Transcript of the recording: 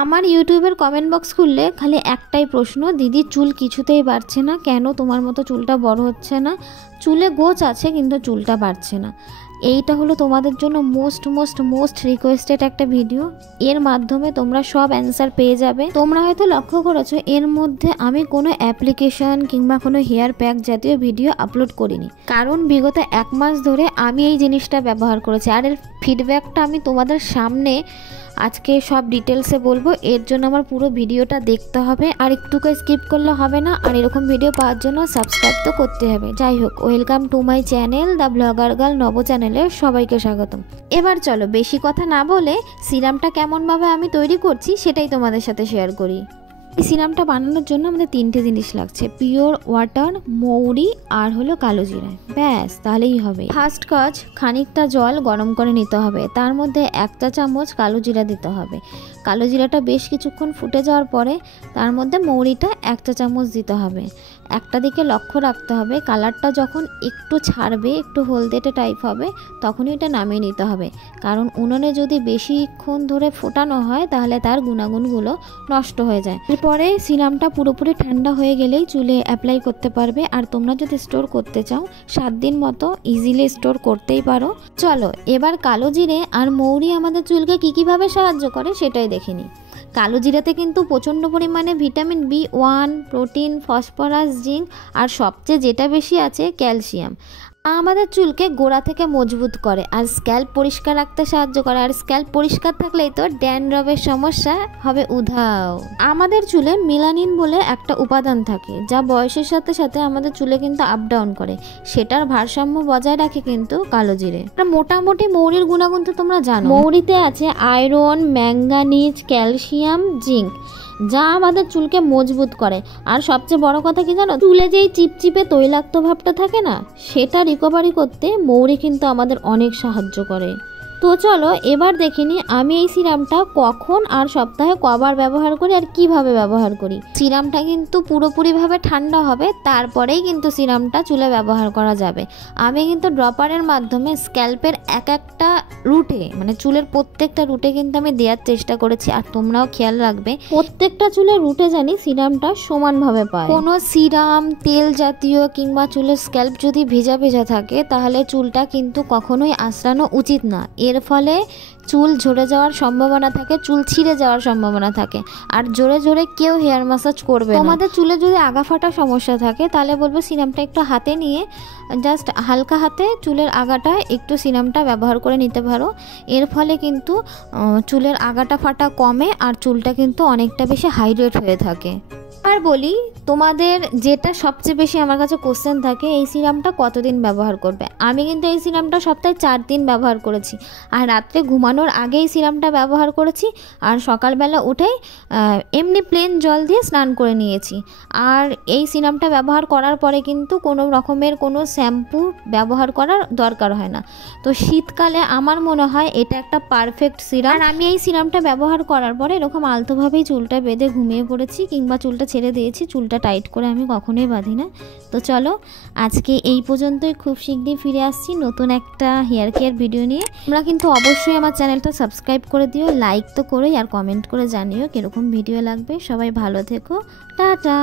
আমার ইউটিউবের comment box খুললে খালি একটাই প্রশ্ন, দিদি চুল কিছুতেই বাড়ছে না কেন, তোমার মতো চুলটা বড় হচ্ছে না, চুলে গোছ আছে কিন্তু চুলটা বাড়ছে না। এইটা হলো তোমাদের জন্য মোস্ট রিকোয়েস্টেড একটা ভিডিও। এর মাধ্যমে তোমরা সব অ্যান্সার পেয়ে যাবে। তোমরা হয়তো লক্ষ্য করেছো এর মধ্যে আমি কোনো অ্যাপ্লিকেশন কিংবা কোনো হেয়ার প্যাক জাতীয় ভিডিও আপলোড করিনি, কারণ বিগত 1 মাস ধরে আমি এই জিনিসটা ব্যবহার করেছি। আর এর ফিডব্যাকটা আমি তোমাদের সামনে আজকে সব ডিটেলসে বলবো। এর জন্য আমার পুরো ভিডিওটা দেখতে হবে, আর একটুকু স্কিপ করলে হবে না। আর এরকম ভিডিও পাওয়ার জন্য সাবস্ক্রাইব তো করতে হবে। যাই হোক, welcome to my channel the blogger girl নব চ্যানেলে সবাইকে স্বাগতম। এবার চলো বেশি কথা না বলে সিরামটা কেমনভাবে আমি তৈরি করছি সেটাই তোমাদের সাথে শেয়ার করি। এই সিরামটা বানানোর জন্য আমাদের 3টে জিনিস লাগছে, পিওর ওয়াটার, মৌরি আর হলো কালো জিরা। ব্যাস, তাহলেই হবে। ফার্স্ট কাজ, খানিকটা জল গরম করে নিতে হবে, তার মধ্যে 1 চা চামচ কালো জিরা দিতে হবে। কালো জিরাটা বেশ কিছুক্ষণ ফুটে যাওয়ার পরে তার মধ্যে মৌরিটা 1 চা চামচ দিতে হবে। একটা দিকে লক্ষ্য রাখতে হবে, কালারটা যখন একটু ছাড়বে, একটু হলদেটে টাইপ হবে, তখনই এটা নামিয়ে নিতে হবে। কারণ উনুনে যদি বেশিক্ষণ ধরে ফোটানো হয় তাহলে তার গুণাগুণগুলো নষ্ট হয়ে যায়। এরপরে সিরামটা পুরোপুরি ঠান্ডা হয়ে গেলেই চুলে অ্যাপ্লাই করতে পারবে। আর তোমরা যদি স্টোর করতে চাও 7 দিন মতো ইজিলি স্টোর করতেই পারো। চলো এবার কালো জিরে আর মৌরি আমাদের চুলকে কীভাবে সাহায্য করে সেটাই দেখে নিই। কালো জিরাতে কিন্তু প্রচণ্ড পরিমাণে vitamin B1, protein, phosphorus, zinc আর সবচেয়ে যেটা বেশি আছে ক্যালসিয়াম। আমাদের চুলকে গোড়া থেকে মজবুত করে আর স্ক্যাল্প পরিষ্কার রাখতে সাহায্য করে। আর স্ক্যাল্প পরিষ্কার থাকলেই তো ড্যান্ড্রফের সমস্যা হবে উধাও। আমাদের চুলে মেলানিন বলে একটা উপাদান থাকে যা বয়সের সাথে সাথে আমাদের চুলে কিন্তু আপ ডাউন করে, সেটার ভারসাম্য বজায় রাখে কিন্তু কালো জিরে। মোটামুটি মৌরির গুণাগুণ তো তোমরা জানো। মৌরিতে আছে আয়রন, ম্যাঙ্গানিজ, ক্যালসিয়াম, জিঙ্ক, যা আমাদের চুলকে মজবুত করে। আর সবচেয়ে বড় কথা কি জানো, চুলে যেই চিপচিপে তৈলাক্ত ভাবটা থাকে না, সেটা রিকভারি করতে মৌরি কিন্তু আমাদের অনেক সাহায্য করে। তো চলো এবার দেখিনি আমি এই সিরামটা কখন আর সপ্তাহে কবার ব্যবহার করি আর কিভাবে ব্যবহার করি। সিরামটা কিন্তু পুরোপুরিভাবে ঠান্ডা হবে, তারপরেই কিন্তু সিরামটা চুলে ব্যবহার করা যাবে। আমি কিন্তু ড্রপারের মাধ্যমে স্ক্যাল্পের একটা রুটে, মানে চুলের প্রত্যেকটা রুটে কিন্তু আমি দেওয়ার চেষ্টা করেছি। আর তোমরাও খেয়াল রাখবে প্রত্যেকটা চুলের রুটে জানি সিরামটা সমানভাবে পায়। কোনো সিরাম, তেল জাতীয় কিংবা চুলের স্ক্যাল্প যদি ভেজা ভেজা থাকে তাহলে চুলটা কিন্তু কখনোই আঁচড়ানো উচিত না। এর ফলে চুল ঝরে যাওয়ার সম্ভাবনা থাকে, চুল ছিঁড়ে যাওয়ার সম্ভাবনা থাকে। আর জোরে জোরে কেউ হেয়ার ম্যাসাজ করবে না। তোমাদের চুলে যদি আগা ফাটা সমস্যা থাকে তাহলে বলবো সিরামটা একটু হাতে নিয়ে জাস্ট হালকা হাতে চুলের আগাটা একটু সিরামটা ব্যবহার করে নিতে পারো। এর ফলে কিন্তু চুলের আগাটা ফাটা কমে আর চুলটা কিন্তু অনেকটা বেশি হাইড্রেট হয়ে থাকে। আর বলি, তোমাদের যেটা সবচেয়ে বেশি আমার কাছে কোশ্চেন থাকে, এই সিরামটা কতদিন ব্যবহার করবে। আমি কিন্তু এই সিরামটা সপ্তাহে 4 দিন ব্যবহার করেছি। আর রাত্রে ঘুমানোর আগেই সিরামটা ব্যবহার করেছি, আর সকালবেলা উঠেই এমনি প্লেন জল দিয়ে স্নান করে নিয়েছি। আর এই সিরামটা ব্যবহার করার পরে কিন্তু কোনো রকমের কোনো শ্যাম্পু ব্যবহার করার দরকার হয় না। তো শীতকালে আমার মনে হয় এটা একটা পারফেক্ট সিরাম। আর আমি এই সিরামটা ব্যবহার করার পরে এরকম আলতোভাবেই চুলটা বেঁধে ঘুমিয়ে পড়েছি, কিংবা চুলটা ছেড়ে দিয়েছি। চুলটা টাইট করে আমি কখনোই বাঁধি না। তো চলো আজকে এই পর্যন্তই, খুব শীঘ্রই ফিরে আসছি নতুন একটা হেয়ার কেয়ার ভিডিও নিয়ে। তোমরা কিন্তু অবশ্যই আমার চ্যানেলটা সাবস্ক্রাইব করে দিও, লাইক তো করোই, আর কমেন্ট করে জানিও কীরকম ভিডিও লাগবে। সবাই ভালো থেকো, টাটা।